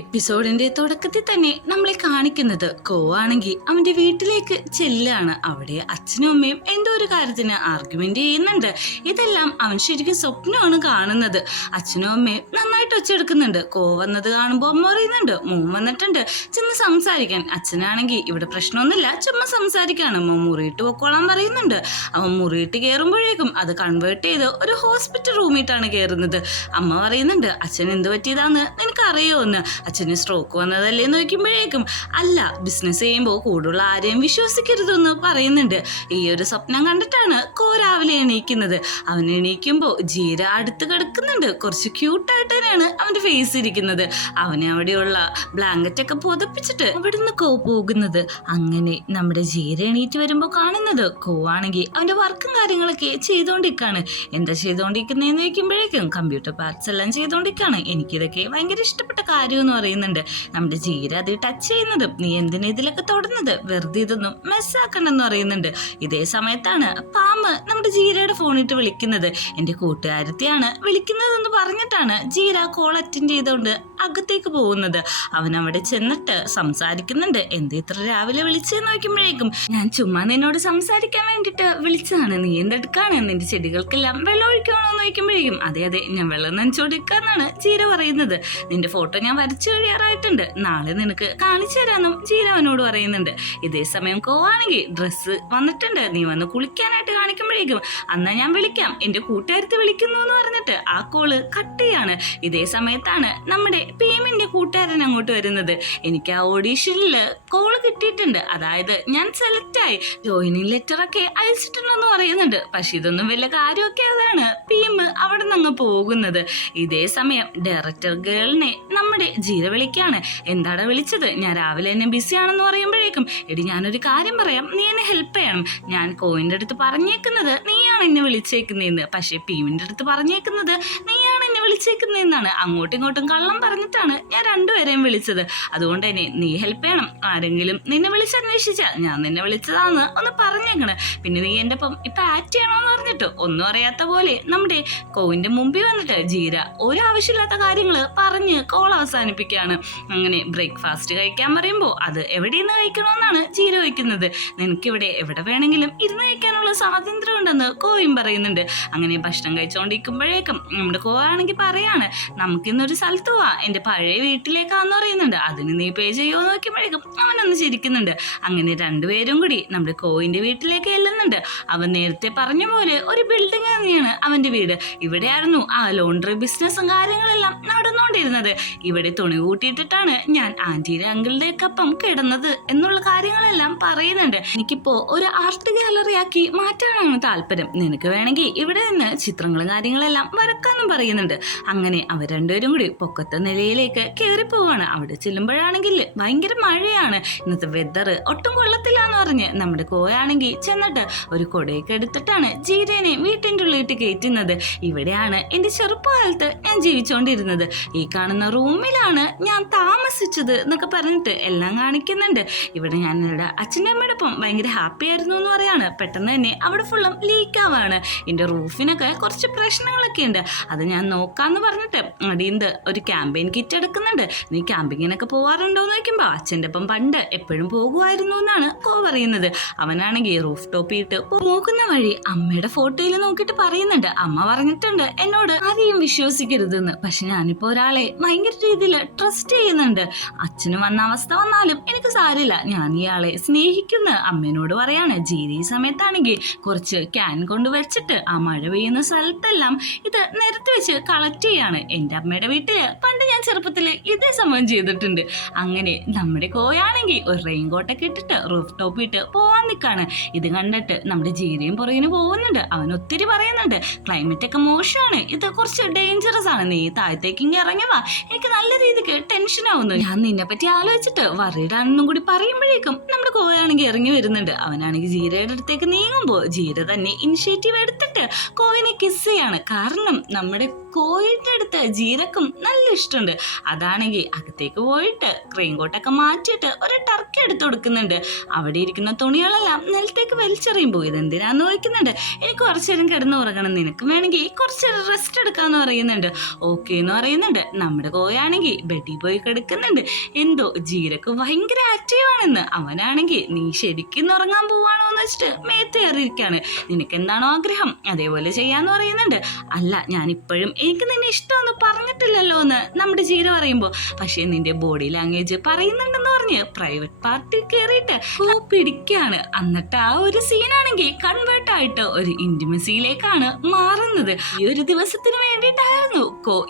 എപ്പിസോഡിന്റെ തുടക്കത്തിൽ തന്നെ നമ്മളെ കാണിക്കുന്നത് ആണെങ്കിൽ അവന്റെ വീട്ടിലേക്ക് ചെല്ലാണ്. അവിടെ അച്ഛനും അമ്മയും എന്തോ ഒരു കാര്യത്തിന് ആർഗ്യുമെന്റ് ചെയ്യുന്നുണ്ട്. ഇതെല്ലാം അവൻ ശരിക്കും സ്വപ്നമാണ് കാണുന്നത്. അച്ഛനും അമ്മയും നന്നായിട്ട് ഒച്ചെടുക്കുന്നുണ്ട്. വന്നത് കാണുമ്പോൾ അമ്മ പറയുന്നുണ്ട് മോൻ വന്നിട്ടുണ്ട്, ചെന്ന് സംസാരിക്കാൻ. അച്ഛനാണെങ്കിൽ ഇവിടെ പ്രശ്നമൊന്നുമില്ല, ചുമ്മാ സംസാരിക്കാണ്. അമ്മ മുറിയിട്ട് പൊക്കോളാൻ പറയുന്നുണ്ട്. അവൻ മുറിയിട്ട് കയറുമ്പോഴേക്കും അത് കൺവേർട്ട് ചെയ്ത് ഒരു ഹോസ്പിറ്റൽ റൂമിട്ടാണ് കയറുന്നത്. അമ്മ പറയുന്നുണ്ട് അച്ഛൻ എന്ത് പറ്റിയതാന്ന് നിനക്കറിയോ എന്ന്. അച്ഛന് സ്ട്രോക്ക് വന്നതല്ലേ നോക്കുമ്പോഴേക്കും അല്ല, ബിസിനസ് ചെയ്യുമ്പോൾ കൂടുതൽ ആരെയും വിശ്വസിക്കരുതെന്ന് പറയുന്നുണ്ട്. ഈ ഒരു സ്വപ്നം കണ്ടിട്ടാണ് രാവിലെ എണീക്കുന്നത്. അവൻ എണീക്കുമ്പോൾ ജീര അടുത്ത് കിടക്കുന്നുണ്ട്. കുറച്ച് ക്യൂട്ടായിട്ട് തന്നെയാണ് അവന്റെ ഫേസ് ഇരിക്കുന്നത്. അവനെ അവിടെയുള്ള ബ്ലാങ്കറ്റ് ഒക്കെ പുതപ്പിച്ചിട്ട് അവിടുന്ന് പോകുന്നത്. അങ്ങനെ നമ്മുടെ ജീര എണീറ്റ് വരുമ്പോൾ കാണുന്നത് ആണെങ്കിൽ അവന്റെ വർക്കും കാര്യങ്ങളൊക്കെ ചെയ്തോണ്ടിരിക്കാണ്. എന്താ ചെയ്തോണ്ടിരിക്കുന്നതെന്ന് ചോദിക്കുമ്പോഴേക്കും കമ്പ്യൂട്ടർ പാർട്സ് എല്ലാം ചെയ്തോണ്ടിരിക്കാണ്. എനിക്കിതൊക്കെ ഭയങ്കര ഇഷ്ടപ്പെട്ട കാര്യം എന്ന് പറയുന്നുണ്ട്. നമ്മുടെ ജീര അത് ടച്ച് ചെയ്യുന്നതും നീ എന്തിനാ ഇതിലൊക്കെ തൊടുന്നത്, വെറുതെ ഇതൊന്നും മെസ്സാക്കണ്ടെന്ന് പറയുന്നുണ്ട്. ഇതേ സമയത്താണ് പാമ്പ് നമ്മുടെ ജീരയുടെ ഫോണിട്ട് വിളിക്കുന്നത്. എന്റെ കൂട്ടുകാരത്തെയാണ് വിളിക്കുന്നതെന്ന് പറഞ്ഞിട്ടാണ് ജീര കോൾ അറ്റൻഡ് ചെയ്തുകൊണ്ട് അകത്തേക്ക് പോകുന്നത്. അവൻ അവിടെ ചെന്നിട്ട് സംസാരിക്കുന്നുണ്ട്. എന്ത് ഇത്ര രാവിലെ വിളിച്ചെന്ന് നോക്കുമ്പോഴേക്കും ഞാൻ ചുമ്മാ നിന്നോട് സംസാരിക്കാൻ വേണ്ടിട്ട് വിളിച്ചതാണ്, നീ എന്തെടുക്കാണ്, നിന്റെ ചെടികൾക്കെല്ലാം വെള്ളം ഒഴിക്കണോന്ന് ചോദിക്കുമ്പോഴേക്കും അതെ അതെ ഞാൻ വെള്ളം നനച്ചോടിക്കാന്നാണ് ജീര പറയുന്നത്. നിന്റെ ഫോട്ടോ ഞാൻ വരച്ചു കഴിയാറായിട്ടുണ്ട്, നാളെ നിനക്ക് കാണിച്ചു തരാമെന്നും ജീര അവനോട് പറയുന്നുണ്ട്. ഇതേ സമയം ആണെങ്കിൽ ഡ്രസ്സ് വന്നിട്ടുണ്ട്, നീ വന്ന് കുളിക്കാനായിട്ട് കാണിക്കുമ്പോഴേക്കും അന്നാ ഞാൻ വിളിക്കാം, എന്റെ കൂട്ടുകാരത്തെ വിളിക്കുന്നു എന്ന് പറഞ്ഞിട്ട് ആ കോള് കട്ട് ചെയ്യാണ്. ഇതേ സമയത്താണ് നമ്മുടെ പീമിന്റെ കൂട്ടുകാരൻ അങ്ങോട്ട് വരുന്നത്. എനിക്ക് ആ ഓഡീഷനില് കോള് കിട്ടിയിട്ടുണ്ട്, അതായത് ഞാൻ സെലക്ട് ആയി, ജോയിനിങ് ലെറ്റർ ഒക്കെ അയച്ചിട്ടുണ്ടെന്ന് പറയുന്നുണ്ട്. പക്ഷെ ഇതൊന്നും വലിയ കാര്യമൊക്കെ അതാണ് പീം അവിടെ നിന്ന് അങ്ങ് പോകുന്നത്. ഇതേ സമയം ഡയറക്ടർ ഗേളിനെ നമ്മുടെ ജീര വിളിക്കാണ്. എന്താടാ വിളിച്ചത്, ഞാൻ രാവിലെ എന്നെ ബിസി ആണെന്ന് പറയുമ്പോഴേക്കും എടി ഞാനൊരു കാര്യം പറയാം, നീ എന്നെ ഹെൽപ്പ് ചെയ്യണം. ഞാൻ കോയിന്റെ അടുത്ത് പറഞ്ഞേക്കുന്നത് നീയാണ് എന്നെ വിളിച്ചേക്കുന്നതെന്ന്, പക്ഷെ പീമിന്റെ അടുത്ത് പറഞ്ഞേക്കുന്നത് നീയാണ് എന്നെ വിളിച്ചേക്കുന്നതെന്നാണ്. അങ്ങോട്ടും ഇങ്ങോട്ടും കള്ളം പറഞ്ഞിട്ടാണ് ഞാൻ രണ്ടുപേരെയും വിളിച്ചത്. അതുകൊണ്ട് തന്നെ നീ ഹെൽപ്പ് ചെയ്യണം. ആരെങ്കിലും നിന്നെ വിളിച്ചന്വേഷിച്ചാ ഞാൻ നിന്നെ വിളിച്ചതാന്ന് ഒന്ന് പറഞ്ഞേക്കണ്. പിന്നെ നീ എന്റെ ഒപ്പം ഇപ്പൊ ആക്ട് ചെയ്യണോന്ന് പറഞ്ഞിട്ട് ഒന്നും അറിയാത്ത പോലെ നമ്മുടെ കോവിന്റെ മുമ്പിൽ വന്നിട്ട് ജീര ഒരു ആവശ്യമില്ലാത്ത കാര്യങ്ങള് പറഞ്ഞ് കോൾ അവസാനിപ്പിക്കുകയാണ്. അങ്ങനെ ബ്രേക്ക്ഫാസ്റ്റ് കഴിക്കാൻ പറയുമ്പോൾ അത് എവിടെയെന്ന് കഴിക്കണമെന്നാണ് ജീര വയ്ക്കുന്നത്. നിനക്കിവിടെ എവിടെ വേണമെങ്കിലും ഇരുന്ന് കഴിക്കാനുള്ള സ്വാതന്ത്ര്യം ഉണ്ടെന്ന് കോയും പറയുന്നുണ്ട്. അങ്ങനെ ഭക്ഷണം കഴിച്ചുകൊണ്ടിരിക്കുമ്പോഴേക്കും നമ്മുടെ ആണെങ്കിൽ പറയാണ് നമുക്കിന്നൊരു സ്ഥലത്ത് പോവാ, എന്റെ പഴയ വീട്ടിലേക്കാന്ന് പറയുന്നുണ്ട്. അതിന് നീ പേ ചെയ്യുമോ നോക്കുമ്പോഴേക്കും അവനൊന്ന് ചിരിക്കുന്നുണ്ട്. അങ്ങനെ രണ്ടുപേരും കൂടി നമ്മുടെ കോയിന്റെ വീട്ടിലേക്ക് ചെല്ലുന്നുണ്ട്. അവൻ നേരത്തെ പറഞ്ഞ പോലെ ഒരു ബിൽഡിംഗ് തന്നെയാണ് അവന്റെ വീട്. ഇവിടെയായിരുന്നു ആ ലോണ്ടറി ബിസിനസ്സും കാര്യങ്ങളെല്ലാം നടന്നുകൊണ്ടിരുന്നത്. ഇവിടെ തുണി കൂട്ടിയിട്ടിട്ടാണ് ഞാൻ ആന്റിയുടെ അങ്കിളുടെ ഒപ്പം കിടന്നത് എന്നുള്ള കാര്യങ്ങളെല്ലാം പറയുന്നുണ്ട്. എനിക്കിപ്പോ ഒരു ആർട്ട് ഗാലറി ആക്കി മാറ്റാനാണ് താല്പര്യം, നിനക്ക് വേണമെങ്കിൽ ഇവിടെ നിന്ന് ചിത്രങ്ങളും കാര്യങ്ങളെല്ലാം വരക്കാന്നും പറയുന്നുണ്ട്. അങ്ങനെ അവർ രണ്ടുപേരും കൂടി പൊക്കത്തെ നിലയിലേക്ക് കയറി പോവാണ്. അവിടെ ചെല്ലുമ്പോഴാണെങ്കിൽ ഭയങ്കര മഴയാണ്. ഇന്നത്തെ വെതർ ഒട്ടും കൊള്ളത്തില്ലാന്ന് പറഞ്ഞ് നമ്മുടെ കോയാണെങ്കിൽ ചെന്നിട്ട് ഒരു കൊടയൊക്കെ എടുത്തിട്ടാണ് ജീരനെ വീട്ടിൻ്റെ ഉള്ളിട്ട് കയറ്റുന്നത്. ഇവിടെയാണ് എൻ്റെ ചെറുപ്പകാലത്ത് ഞാൻ ജീവിച്ചുകൊണ്ടിരുന്നത്, ഈ കാണുന്ന റൂമിലാണ് ഞാൻ താമസിച്ചത് എന്നൊക്കെ പറഞ്ഞിട്ട് എല്ലാം കാണിക്കുന്നുണ്ട്. ഇവിടെ ഞാൻ എൻ്റെ അച്ഛൻ്റെ അമ്മയുടെ ഒപ്പം ഭയങ്കര ഹാപ്പി ആയിരുന്നു എന്ന് പറയാണ്. പെട്ടെന്ന് തന്നെ അവിടെ ഫുള്ളും ലീക്കാവാണ്. എൻ്റെ റൂഫിനൊക്കെ കുറച്ച് പ്രശ്നങ്ങളൊക്കെ ഉണ്ട്, അത് ഞാൻ നോക്കാന്ന് പറഞ്ഞിട്ട് അടിയന്ത് ഒരു ക്യാമ്പയിൻ കിറ്റ് എടുക്കുന്നുണ്ട്. നീ ക്യാമ്പിങ്ങിനൊക്കെ പോവാറുണ്ടോ എന്ന് ചോദിക്കുമ്പോൾ അച്ഛൻ്റെ ഒപ്പം പണ്ട് എപ്പോഴും പോകുമായിരുന്നു എന്നാണ് പറയുന്നത്. അവനാണെങ്കിൽ റൂഫ് ടോപ്പ് ഇട്ട് പോകുന്ന വഴി അമ്മയുടെ ഫോട്ടോയിൽ നോക്കിയിട്ട് പറയുന്നുണ്ട്, അമ്മ പറഞ്ഞിട്ടുണ്ട് എന്നോട് ആരെയും വിശ്വസിക്കരുതെന്ന്. പക്ഷെ ഞാനിപ്പോ ഒരാളെ ഭയങ്കര രീതിയിൽ ട്രസ്റ്റ് ചെയ്യുന്നുണ്ട്. അച്ഛന് വന്ന അവസ്ഥ വന്നാലും എനിക്ക് സാരില്ല, ഞാൻ ഇയാളെ സ്നേഹിക്കുന്ന അമ്മേനോട് പറയാണ്. ജീരി സമയത്താണെങ്കിൽ കുറച്ച് ക്യാൻ കൊണ്ട് വെച്ചിട്ട് ആ മഴ പെയ്യുന്ന സ്ഥലത്തെല്ലാം ഇത് നിരത്തി വെച്ച് കളക്ട് ചെയ്യാണ്. എൻ്റെ അമ്മയുടെ വീട്ടില് പണ്ട് ഞാൻ ചെറുപ്പത്തില് ഇതേ സംഭവം ചെയ്തിട്ടുണ്ട്. അങ്ങനെ നമ്മുടെ കോയാണെങ്കിൽ ഒരു റെയിൻ കോട്ടൊക്കെ ഇട്ടിട്ട് റൂഫ് ടോപ്പ് ഇട്ട് പോവാൻ നിൽക്കാണ്. ഇത് കണ്ടിട്ട് നമ്മുടെ ജീരയും പുറകിന് പോകുന്നുണ്ട്. അവൻ ഒത്തിരി പറയുന്നുണ്ട് ക്ലൈമറ്റ് ഒക്കെ മോശമാണ്, ഇത് കുറച്ച് ഡേഞ്ചറസ് ആണ്, നീ താഴത്തേക്ക് ഇങ്ങനെ ഇറങ്ങി വാ, എനിക്ക് നല്ല രീതിക്ക് ടെൻഷൻ ആവുന്നു, ഞാൻ നിന്നെ പറ്റി ആലോചിച്ചിട്ട് വറീഡാണെന്നും കൂടി പറയുമ്പോഴേക്കും നമ്മുടെ കോയാണെങ്കിൽ ഇറങ്ങി വരുന്നുണ്ട്. അവനാണെങ്കിൽ ജീരയുടെ അടുത്തേക്ക് നീങ്ങുമ്പോൾ ജീര തന്നെ ഇനിഷ്യേറ്റീവ് എടുത്തിട്ട് കോയിനെ കിസ് ചെയ്യാണ്. കാരണം നമ്മുടെ കോയിന്റെ അടുത്ത് ജീരക്കും നല്ല ഇഷ്ടമുണ്ട്. അതാണെങ്കിൽ അകത്തേക്ക് പോയിട്ട് റെയിൻ കോട്ടൊക്കെ മാറ്റിയിട്ട് ഒരു ടർക്കി എടുത്തു കൊടുക്കുന്നുണ്ട്. അവിടെ ഇരിക്കുന്ന തുണികളെല്ലാം നിലത്തേക്ക് വലിച്ചെറിയുമ്പോൾ ഇതെന്തിനാന്ന് ചോദിക്കുന്നുണ്ട്. എനിക്ക് കുറച്ചു നേരം കിടന്ന് ഉറങ്ങണം, നിനക്ക് വേണമെങ്കിൽ കുറച്ച് റെസ്റ്റ് എടുക്കാന്ന് പറയുന്നുണ്ട്. ഓക്കെ എന്ന് പറയുന്നുണ്ട്. നമ്മുടെ കോയാണെങ്കിൽ ആണെങ്കിൽ ബെഡിൽ പോയി കിടക്കുന്നുണ്ട്. എന്തോ ജീരക്ക് ഭയങ്കര ആക്റ്റീവാണെന്ന്. അവനാണെങ്കിൽ നീ ശരിക്കും ഉറങ്ങാൻ പോവാണോ എന്ന് വെച്ചിട്ട് മേത്തേറിയിരിക്കാണ്. നിനക്ക് എന്താണോ ആഗ്രഹം അതേപോലെ ചെയ്യാന്ന് പറയുന്നുണ്ട്. അല്ല, ഞാൻ ഇപ്പോഴും എനിക്ക് നിന്നെ ഇഷ്ടമൊന്നും പറഞ്ഞിട്ടില്ലല്ലോ എന്ന് നമ്മുടെ ജീര പറയുമ്പോ, പക്ഷെ നിന്റെ ബോഡി ലാംഗ്വേജ് പറയുന്നുണ്ടെന്ന് പറഞ്ഞ് പ്രൈവറ്റ് പാർട്ടി കയറിയിട്ട് പിടിക്കാണ്. എന്നിട്ട് ആ ഒരു സീനാണെങ്കിൽ കൺവേർട്ട് ആയിട്ട് ഒരു ഇന്റിമസിയിലേക്കാണ് മാറുന്നത്. ഈ ഒരു ദിവസത്തിന് വേണ്ടിയിട്ടായിരുന്നു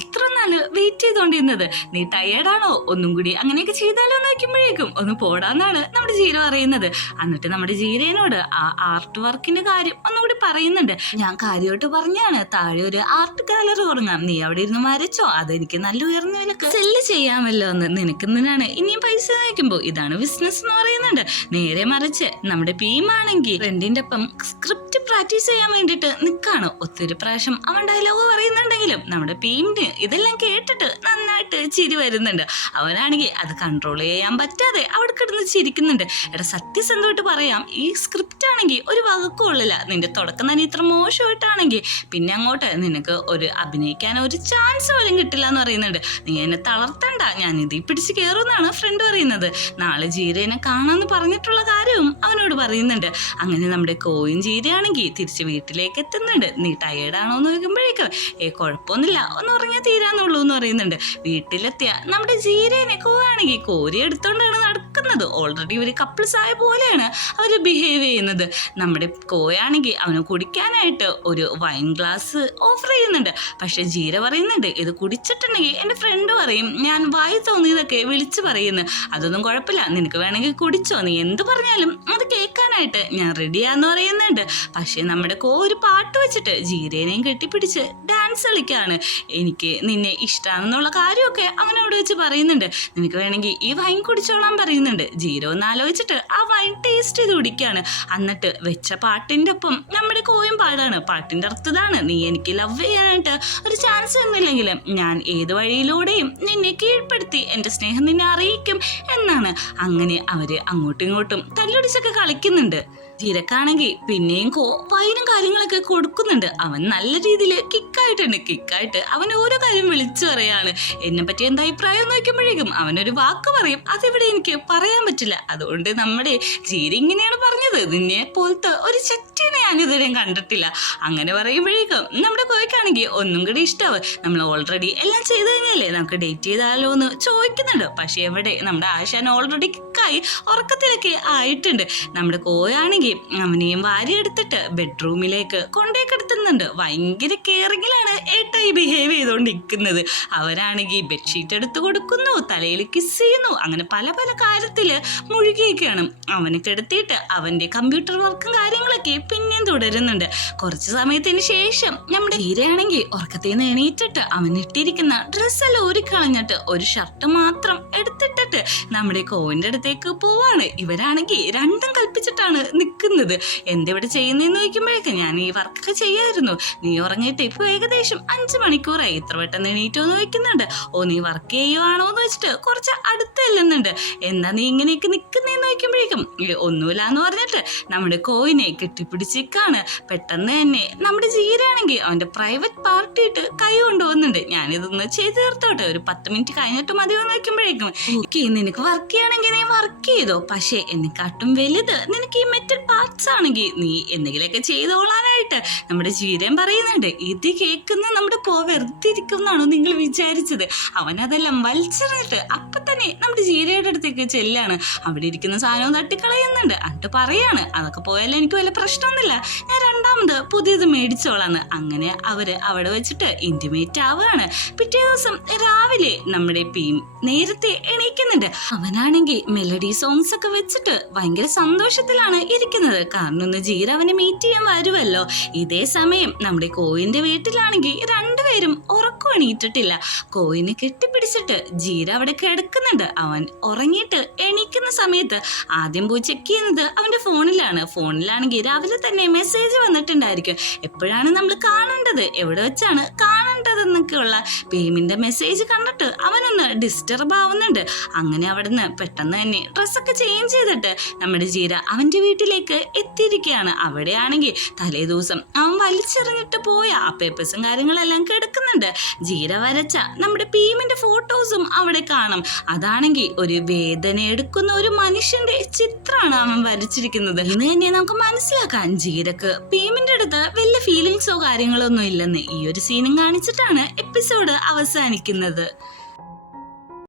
ഇത്ര നാള് വെയിറ്റ് ചെയ്തോണ്ടിരുന്നത്. നീ ടയേർഡാണോ, ഒന്നും കൂടി അങ്ങനെയൊക്കെ ചെയ്താലോ എന്ന് വയ്ക്കുമ്പോഴേക്കും ഒന്ന് പോടാന്നാണ് നമ്മുടെ ജീര പറയുന്നത്. എന്നിട്ട് നമ്മുടെ ജീരേനോട് ആ ആർട്ട് വർക്കിന്റെ കാര്യം ഒന്നുകൂടി പറയുന്നുണ്ട്. ഞാൻ കാര്യമായിട്ട് പറഞ്ഞാണ്, താഴെ ഒരു ആർട്ട് ഗാലറി തുടങ്ങാം, നീ അവിടെ ഇരുന്ന് വരച്ചോ, അതെനിക്ക് നല്ല ഉയർന്ന വിലക്ക് സെല്ല് ചെയ്യാമല്ലോ എന്ന്. നിനക്കെന്തിനാണ് ഇനിയും പൈസ അയക്കുമ്പോ, ഇതാണ് ബിസിനസ് എന്ന് പറയുന്നുണ്ട്. നേരെ മറിച്ച് നമ്മുടെ പീമാണെങ്കിൽ ഫ്രണ്ടിന്റെ ഒപ്പം സ്ക്രിപ്റ്റ് പ്രാക്ടീസ് ചെയ്യാൻ വേണ്ടിട്ട് നിക്കാണ്. ഒത്തിരി പ്രാവശ്യം അവൻ ഡയലോഗ് പറയുന്നുണ്ടെങ്കിലും നമ്മുടെ പീമിന് ഇതെല്ലാം കേട്ടിട്ട് നന്നായിട്ട് ചിരി വരുന്നുണ്ട്. അവനാണെങ്കിൽ അത് കൺട്രോൾ ചെയ്യാൻ പറ്റാതെ അവിടെ കിടന്ന് ചിരിക്കുന്നുണ്ട്. എടാ, സത്യസന്ധമായിട്ട് പറയാം, ഈ സ്ക്രിപ്റ്റ് ആണെങ്കിൽ ഒരു വകുക്കുള്ളില്ല. നിന്റെ തുടക്കം തന്നെ ഇത്ര മോശമായിട്ടാണെങ്കിൽ പിന്നെ അങ്ങോട്ട് നിനക്ക് ഒരു അഭിനയിക്കാൻ ഒരു ചാൻസ് പോലും കിട്ടില്ല എന്ന് പറയുന്നുണ്ട്. നീ എന്നെ തളർത്തണ്ട, ഞാൻ ഇതിൽ പിടിച്ച് കയറുമെന്നാണ് ഫ്രണ്ട് പറയുന്നത്. നാളെ ജീരേനെ കാണാന്ന് പറഞ്ഞിട്ടുള്ള കാര്യവും അവനോട് പറയുന്നുണ്ട്. അങ്ങനെ നമ്മുടെ കോയും ജീരയാണെങ്കിൽ തിരിച്ച് വീട്ടിലേക്ക് എത്തുന്നുണ്ട്. നീ ടയേർഡാണോ എന്ന് ചോദിക്കുമ്പോഴേക്കും കുഴപ്പമൊന്നുമില്ല, ഒന്ന് ഉറങ്ങിയാൽ തീരാന്നുള്ളൂ എന്ന് പറയുന്നുണ്ട്. വീട്ടിലെത്തിയ നമ്മുടെ ജീരേനെ കോവാണെങ്കിൽ കോരി എടുത്തോണ്ടാണ് നടക്കുന്നത്. ഓൾറെഡി ഒരു കപ്പിൾസ് ആയ പോലെയാണ് അവര് ബിഹേവ് ചെയ്യുന്നത്. നമ്മുടെ കോയാണെങ്കിൽ അവന് കുടിക്കാനായിട്ട് ഒരു വൈൻ ഗ്ലാസ് ഓഫർ ചെയ്യുന്നുണ്ട്. പക്ഷെ ജീര പറയുന്നുണ്ട്, ഇത് കുടിച്ചിട്ടുണ്ടെങ്കിൽ എൻ്റെ ഫ്രണ്ട് പറയും ഞാൻ വായി തോന്നിയതൊക്കെ വിളിച്ചു പറയുന്നു. അതൊന്നും കുഴപ്പമില്ല, നിനക്ക് വേണമെങ്കിൽ കുടിച്ചോ, നീ എന്ത് പറഞ്ഞാലും അത് കേൾക്കാനായിട്ട് ഞാൻ റെഡിയാന്ന് പറയുന്നുണ്ട്. പക്ഷെ നമ്മുടെ ഒരു പാട്ട് വെച്ചിട്ട് ജീരേനെയും കെട്ടിപ്പിടിച്ച് ഡാൻസ് കളിക്കാണ്. എനിക്ക് നിന്നെ ഇഷ്ടമാണെന്നുള്ള കാര്യമൊക്കെ അവനോട് വെച്ച് പറയുന്നുണ്ട്. നിനക്ക് വേണമെങ്കിൽ ഈ വൈൻ കുടിച്ചോളാൻ പറയുന്നുണ്ട്. ജീര ഒന്ന് ആലോചിച്ചിട്ട് ആ വൈൻ ടേസ്റ്റ് ചെയ്ത് കുടിക്കാണ്. എന്നിട്ട് വെച്ച പാട്ടിന്റെ ഒപ്പം നമ്മുടെ കോയും പാടാണ്. പാട്ടിന്റെ അർത്ഥതാണ്, നീ എനിക്ക് ലവ് ചെയ്യാനായിട്ട് ഒരു ചാൻസ് തന്നില്ലെങ്കിലും ഞാൻ ഏത് വഴിയിലൂടെയും നിന്നെ കീഴ്പ്പെടുത്തി എൻ്റെ സ്നേഹം നിന്നെ അറിയിക്കും എന്നാണ്. അങ്ങനെ അവര് അങ്ങോട്ടും ഇങ്ങോട്ടും തല്ലൊടിച്ചൊക്കെ കളിക്കുന്നുണ്ട്. ജീരക്കാണെങ്കിൽ പിന്നെയും വൈനും കാര്യങ്ങളൊക്കെ കൊടുക്കുന്നുണ്ട്. അവൻ നല്ല രീതിയിൽ കിക്കായിട്ട് അവൻ ഓരോ കാര്യം വിളിച്ചു പറയാണ്. എന്നെ പറ്റി എന്താ അഭിപ്രായം എന്ന് നോക്കുമ്പോഴേക്കും അവനൊരു വാക്ക് പറയും, അതിവിടെ എനിക്ക് പറയാൻ പറ്റില്ല. അതുകൊണ്ട് നമ്മുടെ ജീര ഇങ്ങനെയാണ് പറഞ്ഞത്, നിന്നെ പോലത്തെ ഒരു ചെറ്റിനെ ഞാനിതുവരെയും കണ്ടിട്ടില്ല. അങ്ങനെ പറയുമ്പോഴേക്കും നമ്മുടെ കോയ്ക്കാണെങ്കിൽ ഒന്നും കൂടി ഇഷ്ടമാവും. നമ്മൾ ഓൾറെഡി എല്ലാം ചെയ്ത് കഴിഞ്ഞാലേ നമുക്ക് ഡേറ്റ് ചെയ്താലോ എന്ന് ചോദിക്കുന്നുണ്ട്. പക്ഷെ എവിടെ, നമ്മുടെ ആശാൻ ഓൾറെഡി കിക്കായി ഉറക്കത്തിലൊക്കെ ആയിട്ടുണ്ട്. നമ്മുടെ കോയാണെങ്കിൽ അവനെയും വാരിയെടുത്തിട്ട് ബെഡ്റൂമിലേക്ക് കൊണ്ടേക്കെടുത്തുന്നുണ്ട്. ഭയങ്കര കെയറിങ്ങിലാണ് ഏട്ടായി ബിഹേവ് ചെയ്തുകൊണ്ടിരിക്കുന്നത്. അവരാണെങ്കിൽ ബെഡ്ഷീറ്റ് എടുത്ത് കൊടുക്കുന്നു, തലയിൽ കിസ് ചെയ്യുന്നു, അങ്ങനെ പല പല കാര്യത്തില് മുഴുകിയൊക്കെയാണ്. അവനെ കിടത്തിയിട്ട് അവന്റെ കമ്പ്യൂട്ടർ വർക്കും കാര്യങ്ങളൊക്കെ പിന്നെയും തുടരുന്നുണ്ട്. കുറച്ച് സമയത്തിന് ശേഷം നമ്മുടെ ഹീരയാണെങ്കിൽ ഉറക്കത്തിൽ നിന്ന് എണീറ്റിട്ട് അവൻ ഇട്ടിരിക്കുന്ന ഡ്രസ്സെല്ലാം ഊരിക്കളഞ്ഞിട്ട് ഒരു ഷർട്ട് മാത്രം എടുത്തിട്ടിട്ട് നമ്മുടെ കോവിന്റെ അടുത്തേക്ക് പോവാണ്. ഇവരാണെങ്കിൽ രണ്ടും കൽപ്പിച്ചിട്ടാണ് നിൽക്കുന്നത്. എന്തെവിടെ ചെയ്യുന്നതെന്ന് ചോദിക്കുമ്പോഴേക്ക് ഞാൻ ഈ വർക്കൊക്കെ ചെയ്യായിരുന്നു, നീ ഉറങ്ങിയിട്ട് ഇപ്പൊ ഏകദേശം 5 മണിക്കൂറായി, ഇത്ര പെട്ടെന്ന് എണീറ്റോ എന്ന് ചോദിക്കുന്നുണ്ട്. ഓ, നീ വർക്ക് ചെയ്യുവാണോ എന്ന് വെച്ചിട്ട് കുറച്ച് അടുത്ത് ചെല്ലുന്നുണ്ട്. എന്താ നീ ഇങ്ങനെയൊക്കെ നിൽക്കുന്നതെന്ന് ചോദിക്കുമ്പോഴേക്കും ഒന്നുമില്ല എന്ന് പറഞ്ഞിട്ട് നമ്മുടെ കോയിനെ കെട്ടിപ്പിടിച്ചിരിക്കാണ്. പെട്ടെന്ന് തന്നെ നമ്മുടെ ജീരയാണെങ്കിൽ അവന്റെ പ്രൈവറ്റ് പാർട്ടി ഇട്ട് കൈ കൊണ്ടുപോകുന്നുണ്ട്. ഞാനിതൊന്ന് ചെയ്ത് തീർത്തോട്ടെ, ഒരു 10 മിനിറ്റ് കഴിഞ്ഞിട്ട് മതിയോ എന്ന് നോക്കുമ്പോഴേക്കും ഓക്കെ, നിനക്ക് വർക്ക് ചെയ്യണമെങ്കിൽ നീ വർക്ക് ചെയ്തോ, പക്ഷേ എന്നെക്കാട്ടും വലുത് നിനക്ക് ഈ മെറ്റൽ പാർട്സ് ആണെങ്കിൽ നീ എന്തെങ്കിലുമൊക്കെ ചെയ്തോളാനായിട്ട് നമ്മുടെ ജീരൻ പറയുന്നുണ്ട്. ഇത് കേൾക്കുന്ന നമ്മുടെ കോ വെറുതെ ഇരിക്കുമെന്നാണോ നിങ്ങൾ വിചാരിച്ചത്? അവനതെല്ലാം വലിച്ചെറിഞ്ഞിട്ട് അപ്പൊ തന്നെ നമ്മുടെ ജീരയുടെ അടുത്തേക്ക് ചെല്ലാണ്. അവിടെ ഇരിക്കുന്ന സാധനവും തട്ടിക്കളയുന്നുണ്ട്. എന്നിട്ട് പറയാണ്, അതൊക്കെ പോയാലും എനിക്ക് വല്ല പ്രശ്നമൊന്നുമില്ല, ഞാൻ രണ്ടാമത് പുതിയത് മേടിച്ചോളാന്ന്. അങ്ങനെ അവര് അവിടെ വെച്ചിട്ട് ഇന്റിമേറ്റ് ആവുകയാണ്. പിറ്റേ ദിവസം രാവിലെ നമ്മുടെ പീം നേരത്തെ എണീക്കുന്നുണ്ട്. അവനാണെങ്കിൽ മെലഡി സോങ്സ് ഒക്കെ വെച്ചിട്ട് ഭയങ്കര സന്തോഷത്തിലാണ് ഇരിക്കുന്നത്. കാരണം ഒന്ന് ജീര അവനെ മീറ്റ് ചെയ്യാൻ വരുമല്ലോ. ഇതേ സമയം നമ്മുടെ കോയിന്റെ വീട്ടിലാണെങ്കിൽ രണ്ടുപേരും ഉറക്കം എണീറ്റിട്ടില്ല. കോയിനെ കെട്ടിപ്പിടിച്ചിട്ട് ജീര അവിടെ കിടക്കുന്നുണ്ട്. അവൻ ഉറങ്ങിയിട്ട് എണീക്കുന്ന സമയത്ത് ആദ്യം പോയി ചെക്ക് ചെയ്യുന്നത് അവന്റെ ഫോണിലാണെങ്കിൽ രാവിലെ തന്നെ മെസ്സേജ് വന്നിട്ടുണ്ടായിരിക്കും. എപ്പോഴാണ് നമ്മൾ കാണേണ്ടത്, എവിടെ വെച്ചാണ് കാണേണ്ടത് കണ്ടതെന്നൊക്കെയുള്ള ഭീമിന്റെ മെസ്സേജ് കണ്ടിട്ട് അവനൊന്ന് ഡിസ്റ്റർബ് ആവുന്നുണ്ട്. അങ്ങനെ അവിടുന്ന് പെട്ടെന്ന് തന്നെ ഡ്രസ്സൊക്കെ ചേഞ്ച് ചെയ്തിട്ട് നമ്മുടെ ജീര അവന്റെ വീട്ടിലേക്ക് എത്തിയിരിക്കുകയാണ്. അവിടെയാണെങ്കിൽ തലേ ദിവസം അവൻ വലിച്ചെറിഞ്ഞിട്ട് പോയ ആ പേപ്പേഴ്സും കാര്യങ്ങളെല്ലാം കിടക്കുന്നുണ്ട്. ജീര വരച്ച നമ്മുടെ ഭീമിന്റെ ഫോട്ടോസും അവിടെ കാണും. അതാണെങ്കിൽ ഒരു വേദന എടുക്കുന്ന ഒരു മനുഷ്യന്റെ ചിത്രമാണ് അവൻ വരച്ചിരിക്കുന്നത്. ഇന്ന് തന്നെ നമുക്ക് മനസ്സിലാക്കാൻ ജീരക്ക് ഭീമിന്റെ അടുത്ത് വലിയ ഫീലിങ്സോ കാര്യങ്ങളോ ഒന്നും ഇല്ലെന്ന് ഈ ഒരു സീനും കാണിച്ചിട്ടാണ് എപ്പിസോഡ് അവസാനിക്കുന്നത്.